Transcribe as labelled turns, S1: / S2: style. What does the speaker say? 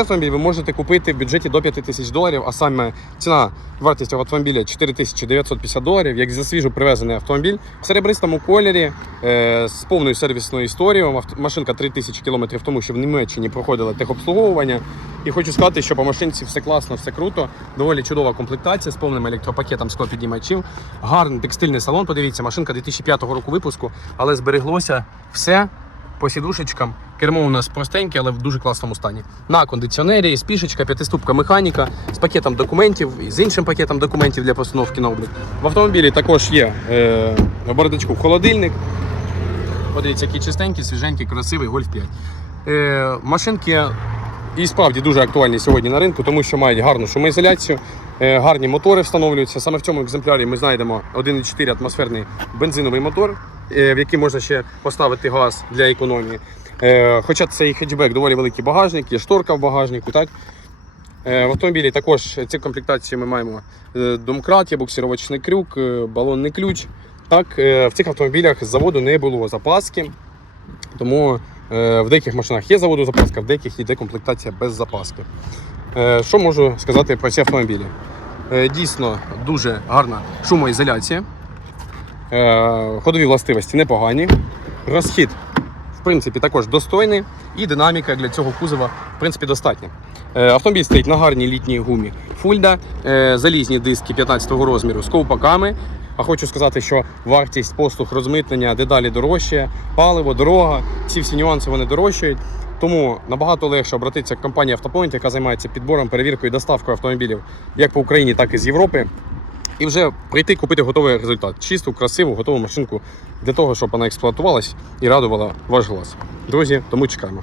S1: Автомобіль ви можете купити в бюджеті до 5 тисяч доларів, а саме ціна вартість автомобіля 4950 доларів, як за свіжо привезений автомобіль в серебристому кольорі е, з повною сервісною історією. Машинка 3000 кілометрів тому, що в Німеччині проходила техобслуговування. І хочу сказати, що по машинці все класно, все круто. Доволі чудова комплектація з повним електропакетом склопідіймачів. Гарний текстильний салон. Подивіться, машинка 2005 року випуску, але збереглося все по сідушечкам. Кермо у нас простеньке, але в дуже класному стані. На кондиціонері, спішечка, п'ятиступка механіка з пакетом документів і з іншим пакетом документів для постановки на облік. В автомобілі також є е, в бардачку холодильник. Подивіться, який чистенький, свіженький, красивий Golf 5. Е, машинки і справді дуже актуальні сьогодні на ринку, тому що мають гарну шумоізоляцію, е, гарні мотори встановлюються. Саме в цьому екземплярі ми знайдемо 1,4 атмосферний бензиновий мотор, е, в який можна ще поставити газ для економії. Е, Хоча цей хетчбек доволі великий багажник, є шторка в багажнику. Так? Е, В автомобілі також ці комплектації ми маємо е, домкрат, є буксировочний крюк, е, балонний ключ. Так, е, в цих автомобілях з заводу не було запаски, тому в деяких машинах є заводу запаска, в деяких йде комплектація без запаски. Що можу сказати про ці автомобілі? Дійсно дуже гарна шумоізоляція. Ходові властивості непогані. Розхід, принципі, також достойний. І динаміка для цього кузова, в принципі, достатня. Е, Автомобіль стоїть на гарній літній гумі Фульда, е, залізні диски 15-го розміру з ковпаками. А хочу сказати, що вартість послуг розмитнення дедалі дорожчає, паливо, дорога, ці всі нюанси вони дорожчають. Тому набагато легше обратитися к компанії Автопоінт, яка займається підбором, перевіркою і доставкою автомобілів як по Україні, так і з Європи. І вже прийти купити готовий результат. Чисту, красиву, готову машинку для того, щоб вона експлуатувалась і радувала ваш глаз. Друзі, тому чекаємо.